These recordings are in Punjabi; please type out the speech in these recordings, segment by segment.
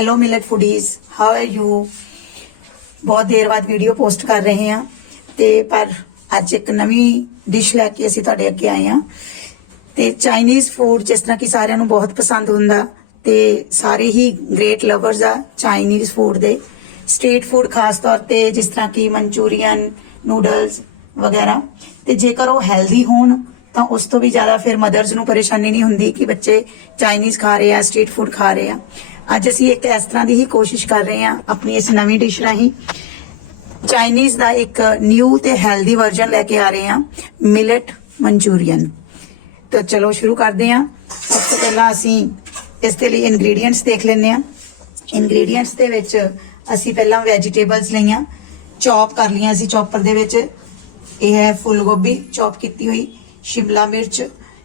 Hello millet foodies, how are you. बहुत देर बाद वीडियो पोस्ट कर रहे हैं ते पर ਅੱਜ ਇੱਕ ਨਵੀਂ ਡਿਸ਼ ਲੈ ਕੇ ਅਸੀਂ ਤੁਹਾਡੇ ਅੱਗੇ ਆਏ ਹਾਂ ਤੇ ਚਾਈਨੀਜ਼ ਫੂਡ ਜਿਸ ਤਰ੍ਹਾਂ ਕਿ ਸਾਰਿਆਂ ਨੂੰ ਬਹੁਤ ਪਸੰਦ ਹੁੰਦਾ ਤੇ ਸਾਰੇ ਹੀ ਗ੍ਰੇਟ ਲਵਰਸ ਆ ਚਾਈਨੀਜ਼ ਫੂਡ ਦੇ। ਸਟਰੀਟ ਫੂਡ ਖਾਸ ਤੌਰ ਤੇ ਜਿਸ ਤਰ੍ਹਾਂ ਕਿ ਮਨਚੂਰੀਅਨ, ਨੂਡਲਸ ਵਗੈਰਾ, ਤੇ ਜੇਕਰ ਉਹ ਹੈਲਦੀ ਹੋਣ ਤਾਂ ਉਸ ਤੋਂ ਵੀ ਜ਼ਿਆਦਾ ਫਿਰ ਮਦਰਸ ਨੂੰ ਪਰੇਸ਼ਾਨੀ ਨਹੀਂ ਹੁੰਦੀ ਕਿ ਬੱਚੇ ਚਾਈਨੀਜ਼ ਖਾ ਰਹੇ ਆ, ਸਟਰੀਟ ਫੂਡ ਖਾ ਰਹੇ ਆ। ਅੱਜ ਅਸੀਂ ਇੱਕ ਇਸ ਤਰ੍ਹਾਂ ਦੀ ਹੀ ਕੋਸ਼ਿਸ਼ ਕਰ ਰਹੇ ਹਾਂ ਆਪਣੀ ਇਸ ਨਵੀਂ ਡਿਸ਼ ਰਾਹੀਂ। ਚਾਈਨੀਜ਼ ਦਾ ਇੱਕ ਨਿਊ ਤੇ ਹੈਲਦੀ ਵਰਜ਼ਨ ਲੈ ਕੇ ਆ ਰਹੇ ਹਾਂ, ਮਿਲਟ ਮਨਚੂਰੀਅਨ। ਤਾਂ ਚਲੋ ਸ਼ੁਰੂ ਕਰਦੇ ਹਾਂ। ਸਭ ਤੋਂ ਪਹਿਲਾਂ ਅਸੀਂ ਇਸ ਦੇ ਲਈ ਇੰਗਰੀਡੀਐਂਟਸ ਦੇਖ ਲੈਂਦੇ ਹਾਂ। ਇੰਗਰੀਡੀਐਂਟਸ ਦੇ ਵਿੱਚ ਅਸੀਂ ਪਹਿਲਾਂ ਵੈਜੀਟੇਬਲਸ ਲਈਆਂ, ਚੌਪ ਕਰ ਲਈਆਂ ਅਸੀਂ ਚੌਪਰ ਦੇ ਵਿੱਚ। ਇਹ ਹੈ ਫੁੱਲ ਗੋਭੀ ਚੌਪ ਕੀਤੀ ਹੋਈ, ਸ਼ਿਮਲਾ ਮਿਰਚ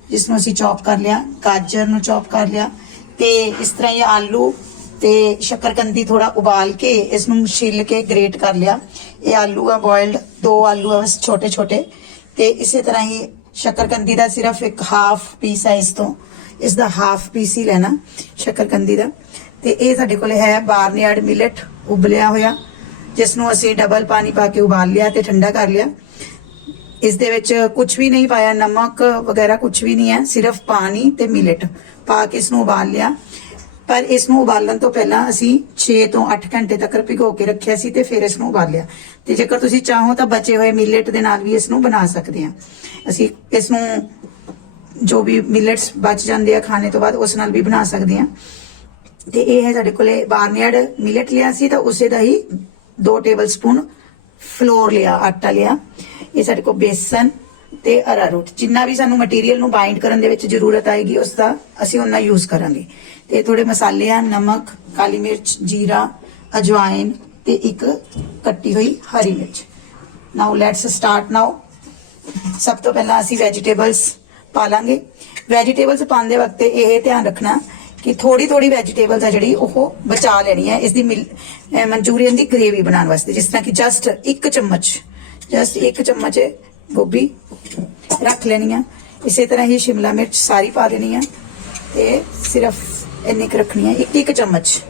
ਜਿਸ ਨੂੰ ਅਸੀਂ ਚੌਪ ਕਰ ਲਿਆ, ਗਾਜਰ ਨੂੰ ਚੌਪ ਕਰ ਲਿਆ, ਤੇ ਇਸ ਤਰ੍ਹਾਂ ਇਹ ਆਲੂ ਤੇ ਸ਼ੱਕਰਕੰਦੀ ਥੋੜਾ ਉਬਾਲ ਕੇ ਇਸ ਨੂੰ ਛਿੱਲ ਕੇ ਗ੍ਰੇਟ ਕਰ ਲਿਆ। ਇਹ ਆਲੂ ਆ ਬੋਇਲਡ, 2 ਆਲੂ ਆ ਬਸ ਛੋਟੇ ਛੋਟੇ। ਤੇ ਇਸੇ ਤਰ੍ਹਾਂ ਹੀ ਸ਼ੱਕਰਕੰਦੀ ਦਾ ਸਿਰਫ ਇੱਕ ਹਾਫ ਪੀਸ ਹੈ, ਇਸ ਦਾ ਹਾਫ ਪੀਸ ਹੀ ਲੈਣਾ ਸ਼ੱਕਰਕੰਦੀ ਦਾ। ਤੇ ਇਹ ਸਾਡੇ ਕੋਲ ਹੈ ਬਾਰਨਯਾਰਡ ਮਿਲਟ ਉਬਲਿਆ ਹੋਇਆ, ਜਿਸ ਨੂੰ ਅਸੀਂ ਡਬਲ ਪਾਣੀ ਪਾ ਕੇ ਉਬਾਲ ਲਿਆ ਤੇ ਠੰਡਾ ਕਰ ਲਿਆ। ਇਸ ਦੇ ਵਿੱਚ ਕੁਝ ਵੀ ਨਹੀਂ ਪਾਇਆ, ਨਮਕ ਵਗੈरह ਕੁਝ ਵੀ ਨਹੀਂ ਹੈ, ਸਿਰਫ ਪਾਣੀ ਤੇ ਮਿਲਟ ਪਾ ਕੇ ਇਸ ਨੂੰ ਉਬਾਲ ਲਿਆ। ਪਰ ਇਸ ਨੂੰ ਉਬਾਲਣ ਤੋਂ ਪਹਿਲਾਂ ਅਸੀਂ 6 ਤੋਂ 8 ਘੰਟੇ ਤੱਕ ਭਿਗੋ ਕੇ ਰੱਖਿਆ ਸੀ ਤੇ ਫਿਰ ਇਸ ਨੂੰ ਉਬਾਲਿਆ। ਤੇ ਜੇਕਰ ਤੁਸੀਂ ਚਾਹੋ ਤਾਂ ਬਚੇ ਹੋਏ ਮਿਲਟ ਦੇ ਨਾਲ ਵੀ ਇਸ ਨੂੰ ਬਣਾ ਸਕਦੇ ਹਾਂ। ਅਸੀਂ ਇਸ ਨੂੰ ਜੋ ਵੀ ਮਿਲਟਸ ਬਚ ਜਾਂਦੇ ਆ ਖਾਣੇ ਤੋਂ ਬਾਅਦ ਉਸ ਨਾਲ ਵੀ ਬਣਾ ਸਕਦੇ ਹਾਂ। ਤੇ ਇਹ ਹੈ ਸਾਡੇ ਕੋਲੇ ਬਾਰਨਯਾਰਡ ਮਿਲਟ ਲਿਆ ਸੀ ਤਾਂ ਉਸੇ ਦਾ ਹੀ 2 ਟੇਬਲ ਸਪੂਨ ਫਲੋਰ ਲਿਆ, ਆਟਾ ਲਿਆ। ਇਹ ਸਾਡੇ ਕੋਲ ਬੇਸਨ ਤੇ ਅਰਾਰੋਟ, ਜਿੰਨਾ ਵੀ ਸਾਨੂੰ ਮਟੀਰੀਅਲ ਨੂੰ ਬਾਈਂਡ ਕਰਨ ਦੇ ਵਿੱਚ ਜ਼ਰੂਰਤ ਆਏਗੀ ਉਸ ਦਾ ਅਸੀਂ ਉਹਨਾਂ ਯੂਜ਼ ਕਰਾਂਗੇ। ਤੇ ਥੋੜੇ ਮਸਾਲੇ ਆ, ਨਮਕ, ਕਾਲੀ ਮਿਰਚ, ਜੀਰਾ, ਅਜਵਾਇਨ ਤੇ ਇੱਕ ਕੱਟੀ ਹੋਈ ਹਰੀ ਮਿਰਚ। ਨਾਓ ਲੈਟਸ ਸਟਾਰਟ ਨਾਓ। ਸਭ ਤੋਂ ਪਹਿਲਾਂ ਅਸੀਂ ਵੈਜੀਟੇਬਲਸ ਪਾ ਲਾਂਗੇ। ਵੈਜੀਟੇਬਲਸ ਪਾਉਂਦੇ ਵਕਤ ਇਹ ਧਿਆਨ ਰੱਖਣਾ ਕਿ ਥੋੜੀ ਥੋੜੀ ਵੈਜੀਟੇਬਲਸ ਆ ਜਿਹੜੀ ਉਹ ਬਚਾ ਲੈਣੀ ਹੈ ਇਸ ਦੀ ਮਨਚੂਰੀਅਨ ਦੀ ਗ੍ਰੇਵੀ ਬਣਾਉਣ ਵਾਸਤੇ। ਜਿਸ ਤਰ੍ਹਾਂ ਕਿ ਜਸਟ 1 ਚਮਚ ਗੋਭੀ ਰੱਖ ਲੈਣੀ ਆ। ਇਸੇ ਤਰ੍ਹਾਂ ਹੀ ਸ਼ਿਮਲਾ ਮਿਰਚ ਸਾਰੀ ਪਾ ਦੇਣੀ ਆ ਤੇ ਸਿਰਫ ਇੰਨੀ ਕੁ ਰੱਖਣੀ ਹੈ, 1 ਚਮਚ।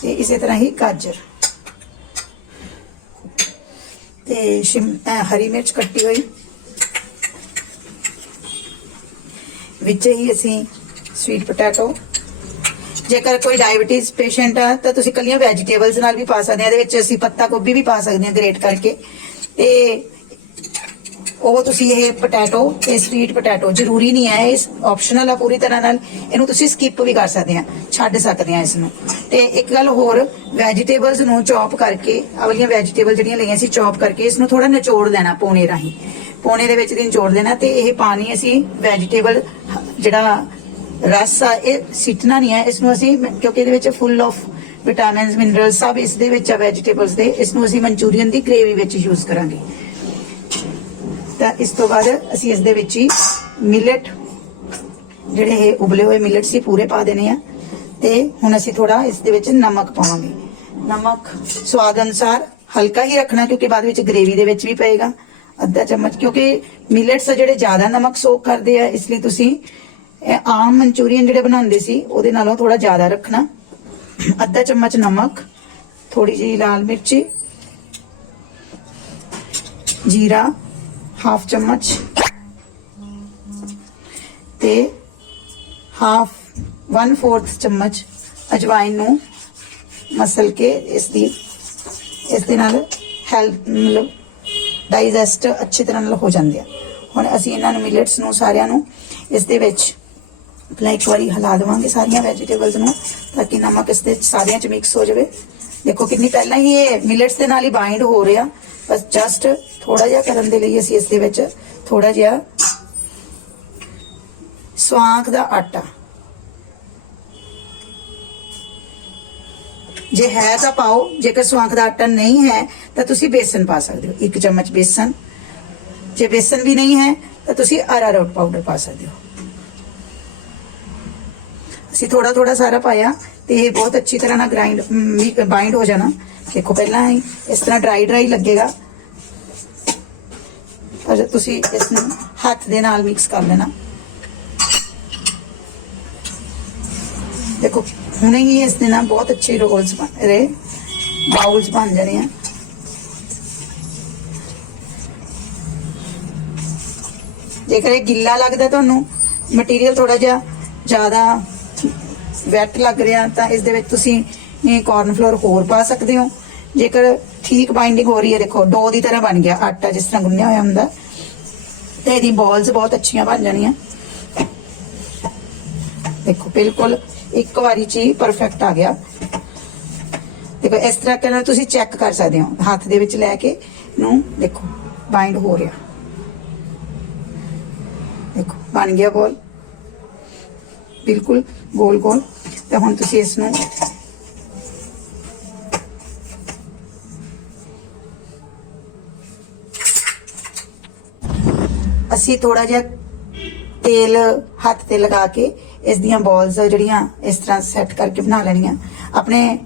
ਤੇ ਇਸੇ ਤਰ੍ਹਾਂ ਹੀ ਗਾਜਰ ਤੇ ਹਰੀ ਮਿਰਚ ਕੱਟੀ ਹੋਈ। ਵਿੱਚ ਹੀ ਅਸੀਂ ਸਵੀਟ ਪੋਟੈਟੋ। ਜੇਕਰ ਕੋਈ ਡਾਇਬੀਟੀਜ਼ ਪੇਸ਼ੈਂਟ ਆ ਤਾਂ ਤੁਸੀਂ ਕੱਲੀਆਂ ਵੈਜੀਟੇਬਲਸ ਨਾਲ ਵੀ ਪਾ ਸਕਦੇ ਆ। ਇਹਦੇ ਵਿੱਚ ਅਸੀਂ ਪੱਤਾ ਗੋਭੀ ਵੀ ਪਾ ਸਕਦੇ ਹਾਂ ਗ੍ਰੇਟ ਕਰਕੇ। ਤੇ ਉਹ ਤੁਸੀਂ ਇਹ ਪੋਟੈਟੋ ਤੇ ਸਵੀਟ ਪੋਟੈਟੋ ਜ਼ਰੂਰੀ ਨਹੀਂ ਹੈ, ਇਸ ਆਪਸ਼ਨਲ ਆ ਪੂਰੀ ਤਰ੍ਹਾਂ ਨਾਲ। ਇਹਨੂੰ ਤੁਸੀਂ ਸਕਿਪ ਵੀ ਕਰ ਸਕਦੇ ਆ, ਛੱਡ ਸਕਦੇ ਆ ਇਸ ਨੂੰ। ਤੇ ਇੱਕ ਗੱਲ ਹੋਰ, ਵੈਜੀਟੇਬਲਸ ਨੂੰ ਚੌਪ ਕਰਕੇ, ਆਹ ਵਾਲੀਆਂ ਵੈਜੀਟੇਬਲ ਜਿਹੜੀਆਂ ਲਈਆਂ ਸੀ ਚੌਪ ਕਰਕੇ, ਇਸ ਨੂੰ ਥੋੜਾ ਨਿਚੋੜ ਦੇਣਾ ਪੌਣੇ ਰਾਹੀਂ, ਪੌਣੇ ਦੇ ਵਿੱਚ ਦੀ ਨਿਚੋੜ ਦੇਣਾ। ਤੇ ਇਹ ਪਾਣੀ ਅਸੀਂ ਵੈਜੀਟੇਬਲ ਜਿਹੜਾ ਰਸ ਆ ਇਹ ਸਿੱਟਣਾ ਨਹੀਂ ਹੈ, ਇਸ ਨੂੰ ਅਸੀਂ ਕਿਉਂਕਿ ਇਹਦੇ ਵਿੱਚ ਫੁੱਲ ਆਫ ਵਿਟਾਮਿਨਸ, ਮਿਨਰਲ ਸਭ ਇਸ ਦੇ ਵਿੱਚ ਆ ਵੈਜੀਟੇਬਲਸ ਦੇ। ਇਸ ਨੂੰ ਅਸੀਂ ਮਨਚੂਰੀਅਨ ਦੀ ਗ੍ਰੇਵੀ ਵਿੱਚ ਯੂਜ਼ ਕਰਾਂਗੇ। ਤਾਂ ਇਸ ਤੋਂ ਬਾਅਦ ਅਸੀਂ ਇਸ ਦੇ ਵਿੱਚ ਹੀ ਮਿਲਟ, ਜਿਹੜੇ ਇਹ ਉਬਲੇ ਹੋਏ ਮਿਲਟ ਸੀ ਪੂਰੇ ਪਾ ਦੇਣੇ ਆ। ਤੇ ਹੁਣ ਅਸੀਂ ਥੋੜਾ ਇਸ ਦੇ ਵਿੱਚ ਨਮਕ ਪਾਵਾਂਗੇ। ਨਮਕ ਸਵਾਦ ਅਨੁਸਾਰ ਹਲਕਾ ਹੀ ਰੱਖਣਾ ਕਿਉਂਕਿ ਬਾਅਦ ਵਿੱਚ ਗ੍ਰੇਵੀ ਦੇ ਵਿੱਚ ਵੀ ਪਏਗਾ। 1/2 ਚਮਚ, ਕਿਉਂਕਿ ਮਿਲਟਸ ਜਿਹੜੇ ਜ਼ਿਆਦਾ ਨਮਕ ਸੋਕ ਕਰਦੇ ਆ, ਇਸ ਲਈ ਤੁਸੀਂ ਆਮ ਮਨਚੂਰੀਅਨ ਜਿਹੜੇ ਬਣਾਉਂਦੇ ਸੀ ਉਹਦੇ ਨਾਲੋਂ ਥੋੜਾ ਜ਼ਿਆਦਾ ਰੱਖਣਾ। 1/2 ਚਮਚ ਨਮਕ, ਥੋੜੀ ਜਿਹੀ ਲਾਲ ਮਿਰਚੀ, ਜੀਰਾ 1/2 ਚਮਚ ਤੇ 1/4 ਚਮਚ ਅਜਵਾਇਨ ਨੂੰ ਮਸਲ ਕੇ ਇਸ ਦੇ ਨਾਲ ਮਤਲਬ ਡਾਈਜੈਸਟ ਅੱਛੀ ਤਰ੍ਹਾਂ ਨਾਲ ਹੋ ਜਾਂਦੇ ਆ। ਹੁਣ ਅਸੀਂ ਇਹਨਾਂ ਨੂੰ ਮਿਲਟਸ ਨੂੰ ਸਾਰਿਆਂ ਨੂੰ ਇਸ ਦੇ ਵਿੱਚ ਪਹਿਲਾਂ ਇੱਕ ਵਾਰੀ ਹਿਲਾ ਦੇਵਾਂਗੇ ਸਾਰੀਆਂ ਵੈਜੀਟੇਬਲਸ ਨੂੰ, ਤਾਂ ਕਿ ਨਮਕ ਇਸ ਦੇ ਸਾਰਿਆਂ 'ਚ ਮਿਕਸ ਹੋ ਜਾਵੇ। ਦੇਖੋ ਕਿੰਨੀ ਪਹਿਲਾਂ ਹੀ ਇਹ ਮਿਲਟਸ ਦੇ ਨਾਲ ਹੀ ਬਾਈਂਡ ਹੋ ਰਿਹਾ। ਬਸ ਜਸਟ ਥੋੜਾ ਜਿਹਾ ਕਰਨ ਦੇ ਲਈ ਅਸੀਂ ਇਸ ਦੇ ਵਿੱਚ ਥੋੜਾ ਜਿਹਾ ਸੌਂਫ ਦਾ ਆਟਾ, ਜੇ ਹੈ ਤਾਂ ਪਾਓ, ਜੇਕਰ ਸੌਂਫ ਦਾ ਆਟਾ ਨਹੀਂ ਹੈ ਤਾਂ ਤੁਸੀਂ ਬੇਸਨ ਪਾ ਸਕਦੇ ਹੋ, 1 ਚਮਚ ਬੇਸਨ। ਜੇ ਬੇਸਨ ਵੀ ਨਹੀਂ ਹੈ ਤਾਂ ਤੁਸੀਂ ਅਰਾਰੋਟ ਪਾਊਡਰ ਪਾ ਸਕਦੇ ਹੋ। ਅਸੀਂ ਥੋੜਾ ਥੋੜਾ ਸਾਰਾ ਪਾਇਆ ਤੇ ਇਹ ਬਹੁਤ ਅੱਛੀ ਤਰ੍ਹਾਂ ਨਾਲ ਬਾਈਂਡ ਹੋ ਜਾਣਾ। ਦੇਖੋ ਪਹਿਲਾਂ ਹੀ ਇਸ ਤਰ੍ਹਾਂ ਡਰਾਈ ਲੱਗੇਗਾ, ਪਰ ਤੁਸੀਂ ਇਸ ਨੂੰ ਹੱਥ ਦੇ ਨਾਲ ਮਿਕਸ ਕਰ ਲੈਣਾ। ਦੇਖੋ ਹੁਣੇ ਹੀ ਇਸ ਦੇ ਨਾਲ ਬਹੁਤ ਅੱਛੇ ਰੋਲਸ ਬਣ ਰਹੇ, ਬਾਉਲਸ ਬਣ ਜਾਣੇ ਆ। ਜੇਕਰ ਇਹ ਗਿੱਲਾ ਲੱਗਦਾ ਤੁਹਾਨੂੰ, ਮਟੀਰੀਅਲ ਥੋੜਾ ਜਿਹਾ ਜ਼ਿਆਦਾ ਵੈਟ ਲੱਗ ਰਿਹਾ, ਤਾਂ ਇਸ ਦੇ ਵਿੱਚ ਤੁਸੀਂ ਕਾਰਨ ਫਲੋਰ ਹੋਰ ਪਾ ਸਕਦੇ ਹੋ। ਜੇਕਰ ਠੀਕ ਬਾਈਂਡਿੰਗ ਹੋ ਰਹੀ ਹੈ, ਦੇਖੋ ਡੋ ਦੀ ਤਰ੍ਹਾਂ ਬਣ ਗਿਆ ਆਟਾ ਜਿਸ ਤਰ੍ਹਾਂ ਗੁੰਨਿਆ ਹੋਇਆ ਹੁੰਦਾ, ਤੇ ਇਹਦੀ ਬਾਲਸ ਬਹੁਤ ਅੱਛੀਆਂ ਬਣ ਜਾਣੀਆਂ। ਦੇਖੋ ਬਿਲਕੁਲ ਇੱਕ ਵਾਰੀ ਚ ਹੀ ਪਰਫੈਕਟ ਆ ਗਿਆ। ਦੇਖੋ ਇਸ ਤਰ੍ਹਾਂ ਕਰਨਾ, ਤੁਸੀਂ ਚੈੱਕ ਕਰ ਸਕਦੇ ਹੋ ਹੱਥ ਦੇ ਵਿੱਚ ਲੈ ਕੇ ਨੂੰ, ਦੇਖੋ ਬਾਈਂਡ ਹੋ ਰਿਹਾ, ਦੇਖੋ ਬਣ ਗਿਆ ਬੋਲ ਬਿਲਕੁਲ ਗੋਲ ਗੋਲ। ਤੇ ਹੁਣ ਤੁਸੀਂ ਇਸ ਨੂੰ ਅਸੀਂ ਥੋੜਾ ਜਿਹਾ ਤੇਲ ਹੱਥ ਤੇ ਲਗਾ ਕੇ ਇਸ ਦੀਆਂ ਬਾਲਸ ਜਿਹੜੀਆਂ ਇਸ ਤਰ੍ਹਾਂ ਸੈੱਟ ਕਰਕੇ ਬਣਾ ਲੈਣੀਆਂ ਆਪਣੇ।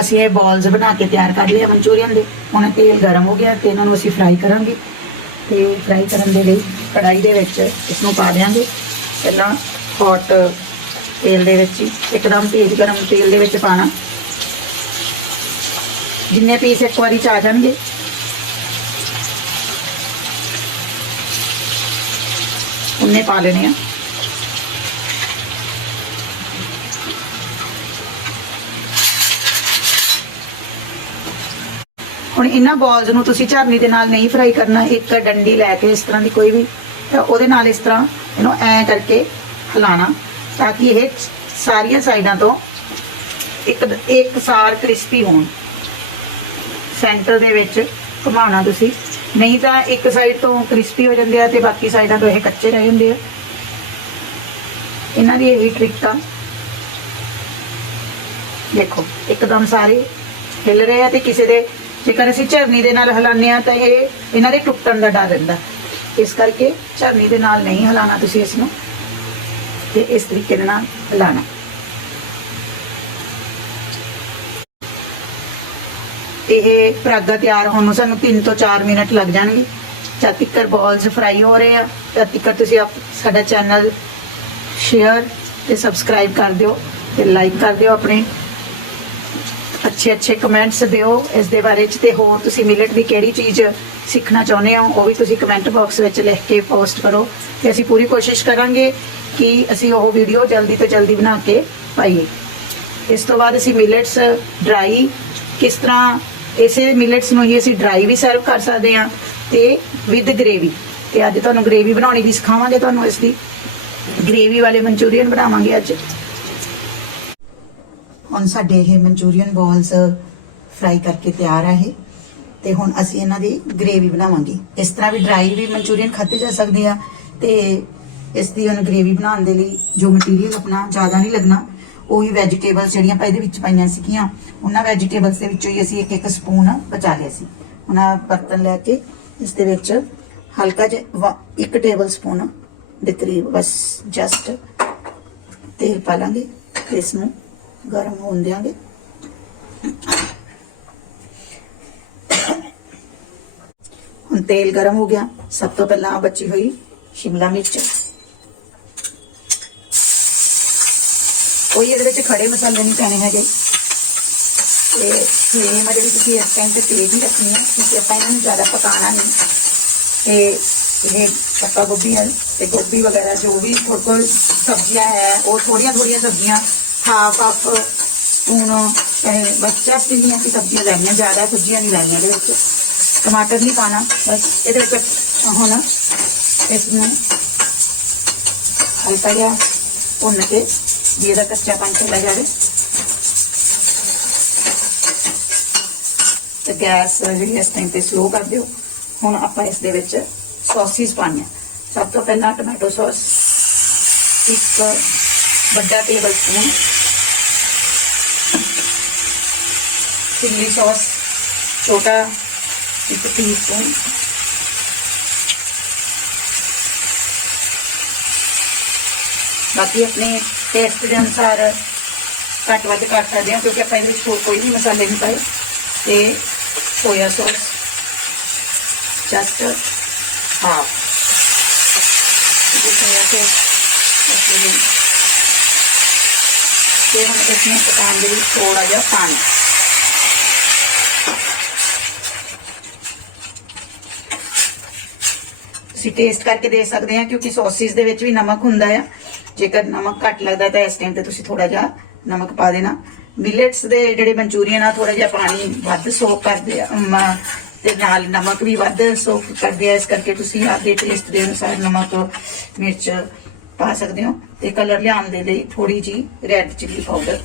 ਅਸੀਂ ਇਹ ਬਾਲਸ ਬਣਾ ਕੇ ਤਿਆਰ ਕਰ ਲਿਆ ਮਨਚੂਰੀਅਨ ਦੇ। ਹੁਣ ਤੇਲ ਗਰਮ ਹੋ ਗਿਆ ਤੇ ਇਹਨਾਂ ਨੂੰ ਅਸੀਂ ਫਰਾਈ ਕਰਾਂਗੇ। ਤੇ ਫਰਾਈ ਕਰਨ ਦੇ ਲਈ ਕੜਾਈ ਦੇ ਵਿੱਚ ਇਸ ਨੂੰ ਪਾ ਦਿਆਂਗੇ। ਪਹਿਲਾਂ ਹੌਟ ਤੇਲ ਦੇ ਵਿੱਚ ਹੀ ਇੱਕਦਮ ਤੇਜ਼ ਗਰਮ ਤੇਲ ਦੇ ਵਿੱਚ ਪਾਣਾ। ਜਿੰਨੇ ਪੀਸ ਇੱਕ ਵਾਰੀ ਚ ਆ ਜਾਣਗੇ उन्हें पा लेने। ਹੁਣ ਇਹਨਾਂ ਬਾਲਸ ਨੂੰ ਤੁਸੀਂ ਝਰਨੀ ਦੇ ਨਾਲ ਨਹੀਂ ਫਰਾਈ ਕਰਨਾ। ਇੱਕ ਡੰਡੀ ਲੈ ਕੇ ਇਸ ਤਰ੍ਹਾਂ ਦੀ ਕੋਈ ਵੀ, ਉਹਦੇ ਨਾਲ ਇਸ ਤਰ੍ਹਾਂ ਇਹਨੂੰ ਐ ਕਰਕੇ ਹਿਲਾਣਾ ਤਾਂ ਕਿ ਇਹ ਸਾਰੀਆਂ ਸਾਈਡਾਂ ਤੋਂ ਇੱਕ ਸਾਰ ਕ੍ਰਿਸਪੀ ਹੋਣ। ਸੈਂਟਰ ਦੇ ਵਿੱਚ ਘੁਮਾਉਣਾ ਤੁਸੀਂ, नहीं तो एक साइड तो क्रिस्पी हो जाते हैं तो बाकी साइडों तो यह कच्चे रह जाते हैं। इन्हों की यही ट्रिक आ। देखो एकदम सारे हिल रहे हैं तो किसी के जेकर असीं झरनी दे नाल हिलाने तो ये इन्हां दे टुटण का डर रहिंदा, इस करके झरनी दे नाल नहीं हिलाना तुसीं इसनूं, ते इस तरीके दे नाल हिलाना। ਇਹ ਪਰਾਗਾ ਤਿਆਰ ਹੋਣ ਨੂੰ ਸਾਨੂੰ 3 ਤੋਂ 4 ਮਿੰਟ ਲੱਗ ਜਾਣਗੇ। ਜਦ ਤੱਕ ਬਾਲਸ ਫਰਾਈ ਹੋ ਰਹੇ ਆ, ਤਦ ਤੱਕ ਤੁਸੀਂ ਸਾਡਾ ਚੈਨਲ ਸ਼ੇਅਰ ਤੇ ਸਬਸਕ੍ਰਾਈਬ ਕਰ ਦਿਓ ਤੇ ਲਾਈਕ ਕਰ ਦਿਓ। ਆਪਣੇ ਅੱਛੇ ਕਮੈਂਟਸ ਦਿਓ ਇਸ ਦੇ ਬਾਰੇ ਚ, ਤੇ ਹੋਰ ਤੁਸੀਂ ਮਿਲਟ ਦੀ ਕਿਹੜੀ ਚੀਜ਼ ਸਿੱਖਣਾ ਚਾਹੁੰਦੇ ਹੋ ਉਹ ਵੀ ਤੁਸੀਂ ਕਮੈਂਟ ਬਾਕਸ ਵਿੱਚ ਲਿਖ ਕੇ ਪੋਸਟ ਕਰੋ, ਤੇ ਅਸੀਂ ਪੂਰੀ ਕੋਸ਼ਿਸ਼ ਕਰਾਂਗੇ ਕਿ ਅਸੀਂ ਉਹ ਵੀਡੀਓ ਜਲਦੀ ਤੋਂ ਜਲਦੀ ਬਣਾ ਕੇ ਪਾਈਏ। ਇਸ ਤੋਂ ਬਾਅਦ ਅਸੀਂ ਮਿਲਟਸ ਡਰਾਈ ਕਿਸ ਤਰ੍ਹਾਂ, ਇਸੇ ਮਿਲਟਸ ਨੂੰ ਹੀ ਅਸੀਂ ਡਰਾਈ ਵੀ ਸਰਵ ਕਰ ਸਕਦੇ ਹਾਂ ਤੇ ਵਿਦ ਗ੍ਰੇਵੀ। ਤੇ ਅੱਜ ਤੁਹਾਨੂੰ ਗ੍ਰੇਵੀ ਬਣਾਉਣੀ ਵੀ ਸਿਖਾਵਾਂਗੇ, ਤੁਹਾਨੂੰ ਇਸ ਦੀ ਗ੍ਰੇਵੀ ਵਾਲੇ ਮਨਚੂਰੀਅਨ ਬਣਾਵਾਂਗੇ ਅੱਜ। ਹੁਣ ਸਾਡੇ ਇਹ ਮਨਚੂਰੀਅਨ ਬਾਲਸ ਫਰਾਈ ਕਰਕੇ ਤਿਆਰ ਆ ਇਹ, ਤੇ ਹੁਣ ਅਸੀਂ ਇਹਨਾਂ ਦੀ ਗ੍ਰੇਵੀ ਬਣਾਵਾਂਗੇ। ਇਸ ਤਰ੍ਹਾਂ ਵੀ ਡਰਾਈ ਵੀ ਮਨਚੂਰੀਅਨ ਖਾਤੇ ਜਾ ਸਕਦੇ ਆ, ਤੇ ਇਸ ਦੀ ਹੁਣ ਗ੍ਰੇਵੀ ਬਣਾਉਣ ਦੇ ਲਈ ਜੋ ਮਟੀਰੀਅਲ ਆਪਣਾ ਜ਼ਿਆਦਾ ਨਹੀਂ ਲੱਗਣਾ, ਉਹੀ ਵੈਜੀਟੇਬਲਸ ਜਿਹੜੀਆਂ ਆਪਾਂ ਇਹਦੇ ਵਿੱਚ ਪਾਈਆਂ ਸੀਗੀਆਂ, ਉਹਨਾਂ ਵੈਜੀਟੇਬਲਸ ਦੇ ਵਿੱਚੋਂ ਹੀ ਅਸੀਂ ਇੱਕ ਸਪੂਨ ਬਚਾ ਲਿਆ ਸੀ। ਹੁਣ ਆਹ ਬਰਤਨ ਲੈ ਕੇ ਇਸ ਦੇ ਵਿੱਚ ਹਲਕਾ ਜਿਹਾ 1 ਟੇਬਲ ਸਪੂਨ ਦੇ ਕਰੀਬ ਬਸ ਜਸਟ ਤੇਲ ਪਾ ਲਾਂਗੇ ਤੇ ਇਸ ਨੂੰ ਗਰਮ ਹੋਣ ਦਿਆਂਗੇ। ਹੁਣ ਤੇਲ ਗਰਮ ਹੋ ਗਿਆ। ਸਭ ਤੋਂ ਪਹਿਲਾਂ ਬਚੀ ਹੋਈ ਸ਼ਿਮਲਾ ਮਿਰਚ, कोई ये खड़े मसाले नहीं पैने है। फ्लेम अभी तुम इस टाइम से तेज ही रखनी है क्योंकि आप इन्होंने ज़्यादा पकाना नहीं। तो ये पत्ता गोभी है तो गोभी वगैरह जो भी थोड़े को सब्जियां है वो थोड़िया सब्जियां हाफ स्पून बस जस्ट इन्नियां की सब्जियां लैनियां, ज़्यादा सब्जियां नहीं लैनियां। टमाटर नहीं पाना, बस ये हम इसमें हल्का जहा भुन के भी ਇਹਦਾ ਕੱਚਾਪਨ ਚਲਾ ਜਾਵੇ। ਤੇ ਗੈਸ ਜਿਹੜੀ ਇਸ ਟਾਈਮ ਤੇ ਸਲੋ ਕਰ ਦਿਓ। ਹੁਣ ਆਪਾਂ ਇਸ ਦੇ ਵਿੱਚ ਸੌਸਿਸ ਪਾਣੀਆਂ। ਸਭ ਤੋਂ ਪਹਿਲਾਂ ਟੋਮੈਟੋ ਸੌਸ 1 ਵੱਡਾ ਟੇਬਲ ਸਪੂਨ, चिल्ली सॉस छोटा 1 टीस्पून, बाकी अपने टेस्ट के अनुसार घट वध कर सकते हैं क्योंकि आप कोई भी मसाले नहीं पाए। तो soya sauce just half, soya sauce ਤੇ ਹੁਣ ਇਸਨੂੰ ਪਕਾਉਣ ਦੇ ਲਈ ਥੋੜਾ ਜਿਹਾ ਪਾਣੀ। ਤੁਸੀਂ ਟੇਸਟ ਕਰਕੇ ਦੇਖ ਸਕਦੇ ਆ ਕਿਉਂਕਿ ਸੌਸਿਸ ਦੇ ਵਿੱਚ ਵੀ ਨਮਕ ਹੁੰਦਾ ਆ। ਜੇਕਰ ਨਮਕ ਘੱਟ ਲੱਗਦਾ ਤਾਂ ਇਸ ਟਾਈਮ ਤੇ ਤੁਸੀਂ ਥੋੜਾ ਜਿਹਾ ਨਮਕ ਪਾ ਦੇਣਾ। ਮਿਲਟਸ ਦੇ ਜਿਹੜੇ ਮਨਚੂਰੀਅਨ ਆ ਥੋੜਾ ਜਿਹਾ ਪਾਣੀ ਵੱਧ ਸੋਕ ਕਰਦੇ ਆ ਤੇ ਨਾਲ ਨਮਕ ਵੀ ਵੱਧ ਸੋਕ ਕਰਦੇ ਆ, ਇਸ ਕਰਕੇ ਤੁਸੀਂ ਆਪਦੇ ਟੇਸਟ ਦੇ ਅਨੁਸਾਰ ਨਮਕ ਮਿਰਚ ਪਾ ਸਕਦੇ ਹੋ। ਤੇ ਕਲਰ ਲਿਆਉਣ ਦੇ ਲਈ ਥੋੜੀ ਜੀ ਰੈੱਡ ਚਿੱਲੀ ਪਾਊਡਰ,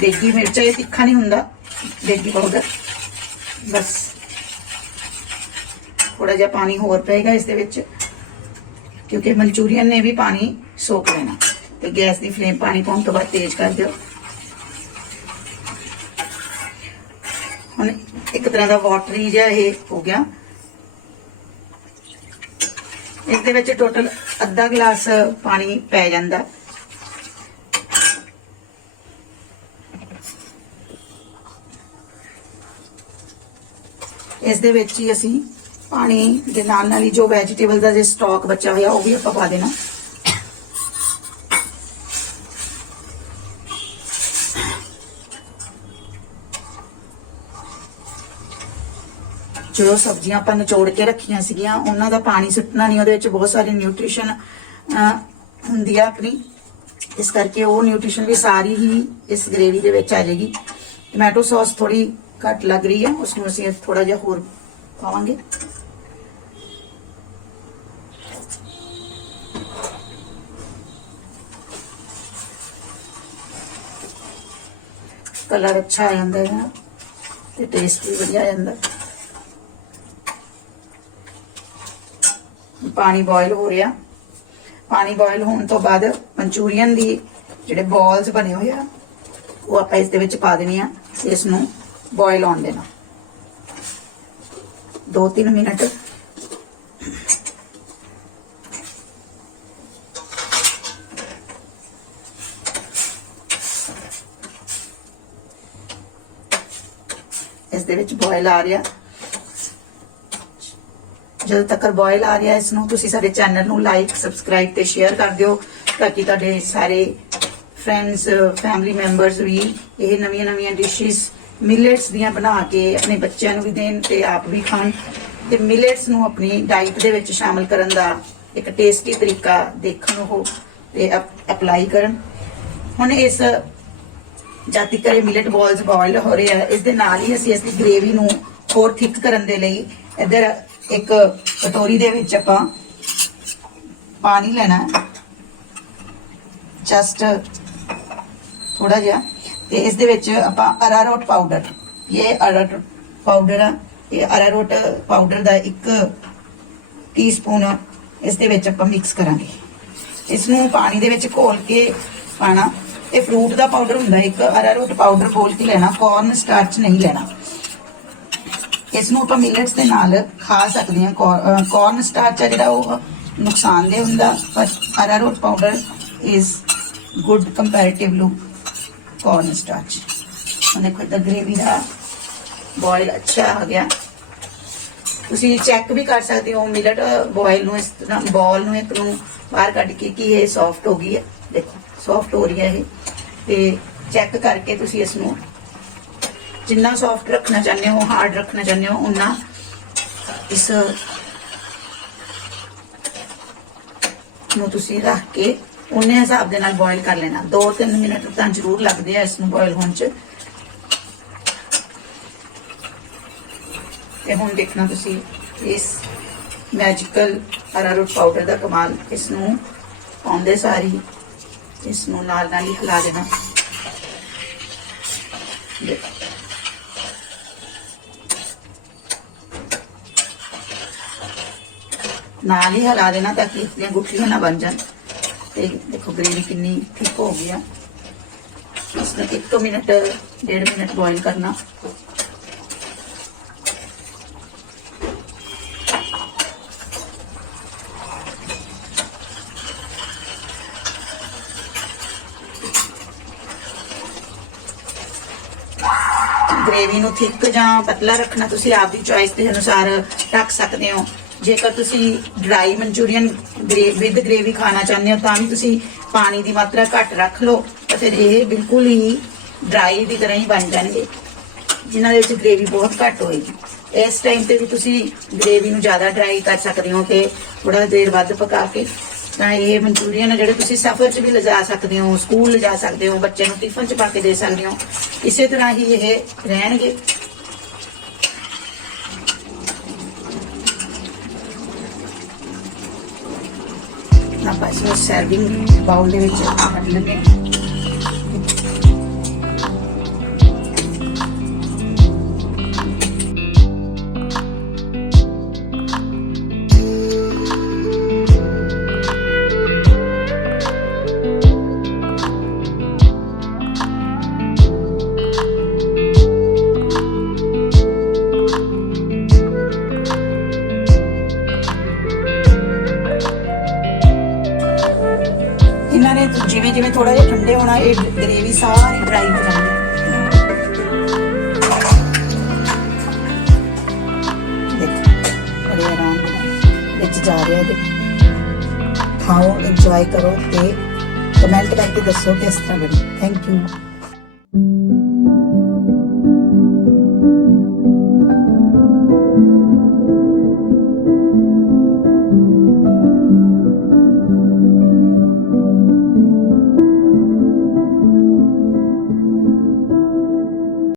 ਦੇਗੀ ਮਿਰਚ, ਇਹ ਤਿੱਖਾ ਨਹੀਂ ਹੁੰਦਾ, ਦੇਗੀ ਪਾਊਡਰ ਬਸ। थोड़ा जिहा पानी होर पेगा इस दे विच क्योंकि मंचूरियन ने भी पानी सोख लेना। तो गैस की फ्लेम पानी पाने तो बाद तेज कर दिओ। हुण एक तरह का वाटरी जिहा ये हो गया। इस दे विच टोटल अद्धा गिलास पानी पै जांदा। इस दे विच ही असीं पानी के नाल नाल ही जो वैजीटेबल का जो स्टॉक बचा हुआ वो भी आप पा देना। जो सब्जियां आप निचोड़ के रखियां सीगियां उन्हां दा पानी सुट्टना नहीं, उहदे विच बहुत सारी न्यूट्रिशन हुंदी है अपनी, इस करके वो न्यूट्रिशन भी सारी ही इस ग्रेवी दे विच आ जाएगी। टमैटो सॉस थोड़ी घट लग रही है, उसनूं असीं थोड़ा जिहा होर पावांगे। कलर अच्छा आ जाता है ते टेस्ट भी बढ़िया आ जाता। पानी बॉयल हो रहा, पानी बॉयल होने तो बाद मंचूरियन दी जिहड़े बॉल्स बने हुए आ वो आपां इस दे विच पा देनी आ। इसनूं बॉयल होण देना 2-3 मिनट। इस दे विच बॉयल आ रहा, जदों तक बॉयल आ रहा इसनूं तुसीं साडे चैनल नूं लाइक सबसक्राइब ते शेयर कर दिओ ताकि तुहाडे सारे फ्रेंड्स फैमिली मैंबर्स भी ये नवीं नवीं डिशिज मिलेट्स दियां बना के अपने बच्चों नूं भी देण ते आप भी खाण ते मिलेट्स नूं अपनी डाइट दे विच शामिल करन दा एक टेस्टी तरीका देखण हो ते अप्लाई करन। हुण इस जद तक मिलेट बॉल्स बॉयल हो रहे हैं इस दे नाल ही असीं इसदी ग्रेवी नूं होर थिक करन दे लई इधर एक कटोरी दे विच आपां पानी लेना जस्ट थोड़ा जिहा ते इस दे विच आपां अरारोट पाउडर, ये अरारोट पाउडर आ, ये अरारोट पाउडर दा 1 टीस्पून इस दे विच आपां मिक्स करांगे। इसनूं पानी दे विच घोल के पाना। ये फ्रूट का पाउडर हुंदा, एक अरारोट पाउडर घोल के लेना, कॉर्न स्टार्च नहीं लेना। इसनूं आपां मिलेट्स दे नाल खा सकदे हां। कॉर्न स्टार्च है जिहड़ा वो नुकसानदेह हुंदा पर arrowroot powder is good comparatively corn starch. देखो इधर ग्रेवी का बॉयल अच्छा आ गया। तुसीं चैक भी कर सकते हो मिलेट बॉयल नूं इस तरह बॉल नूं एक नूं बाहर कढ के कि ये सॉफ्ट हो गई है। देखो सॉफ्ट हो रही है ये ते चैक करके तुसीं इसनूं जिन्ना सॉफ्ट रखना चाहते हो हार्ड रखना चाहते हो उन्ना इस नूं तुसीं रख के उन्ने हिसाब दे नाल बॉयल कर लेना। 2-3 मिनट तां जरूर लगदे आ इसनूं बॉयल होण च। ते हुण देखना तुसीं इस मैजिकल अरारोट पाउडर दा कमाल। इसनूं पाउंदे सारी इसनूं नाल नाल ही हिला देना। देखो नाल ही हिला देना ताकि इसलिए गुठलियां ना बन जान। देखो ग्रेवी कितनी थिक हो गई है। इसमें 1 मिनट 1.5 मिनट बॉईल करना। ग्रेवी नूं थिक जां पतला रखना तुसीं आप दी चॉइस के अनुसार रख सकते हो। ਜੇਕਰ ਤੁਸੀਂ ਡਰਾਈ ਮਨਚੂਰੀਅਨ ਵਿਦ ਗ੍ਰੇਵੀ ਖਾਣਾ ਚਾਹੁੰਦੇ ਹੋ ਤਾਂ ਵੀ ਤੁਸੀਂ ਪਾਣੀ ਦੀ ਮਾਤਰਾ ਘੱਟ ਰੱਖ ਲਓ ਤਾਂ ਫਿਰ ਇਹ ਬਿਲਕੁਲ ਹੀ ਡਰਾਈ ਦੀ ਤਰ੍ਹਾਂ ਹੀ ਬਣ ਜਾਣਗੇ, ਜਿਨ੍ਹਾਂ ਦੇ ਵਿੱਚ ਗ੍ਰੇਵੀ ਬਹੁਤ ਘੱਟ ਹੋਏਗੀ। ਇਸ ਟਾਈਮ ਤੇ ਵੀ ਤੁਸੀਂ ਗ੍ਰੇਵੀ ਨੂੰ ਜ਼ਿਆਦਾ ਡਰਾਈ ਕਰ ਸਕਦੇ ਹੋ ਕਿ ਥੋੜਾ ਦੇਰ ਵੱਧ ਪਕਾ ਕੇ, ਤਾਂ ਇਹ ਮਨਚੂਰੀਅਨ ਜਿਹੜੇ ਤੁਸੀਂ ਸਫ਼ਰ 'ਚ ਵੀ ਲਿਜਾ ਸਕਦੇ ਹੋ, ਸਕੂਲ ਲਿਜਾ ਸਕਦੇ ਹੋ, ਬੱਚੇ ਨੂੰ ਟਿਫਨ 'ਚ ਪਾ ਕੇ ਦੇ ਸਕਦੇ ਹੋ। ਇਸੇ ਤਰ੍ਹਾਂ ਹੀ ਇਹ ਰਹਿਣਗੇ। ਆਪਾਂ ਇਸ ਨੂੰ ਸਰਵਿੰਗ ਬਾਉਲ ਦੇ ਵਿੱਚ ਕੱਢ ਲੈਂਦੇ ਹਾਂ। ਇਹਨਾਂ ਨੇ ਜਿਵੇਂ ਜਿਵੇਂ ਥੋੜਾ ਜਿਹਾ ਠੰਡੇ ਹੋਣਾ ਇਹ ਗ੍ਰੇਵੀ ਸਾਰੀ ਡਰਾਈ ਹੋ ਜਾਣੀ ਹੈ। ਦੇਖੋ ਬੜੇ ਆਰਾਮ ਨਾਲ ਵਿੱਚ ਜਾ ਰਿਹਾ ਇਹਦੇ। ਖਾਓ, ਇੰਜੋਏ ਕਰੋ ਤੇ ਕਮੈਂਟ ਕਰਕੇ ਦੱਸੋ ਕਿਸ ਤਰ੍ਹਾਂ ਬਣੀ। Thank you.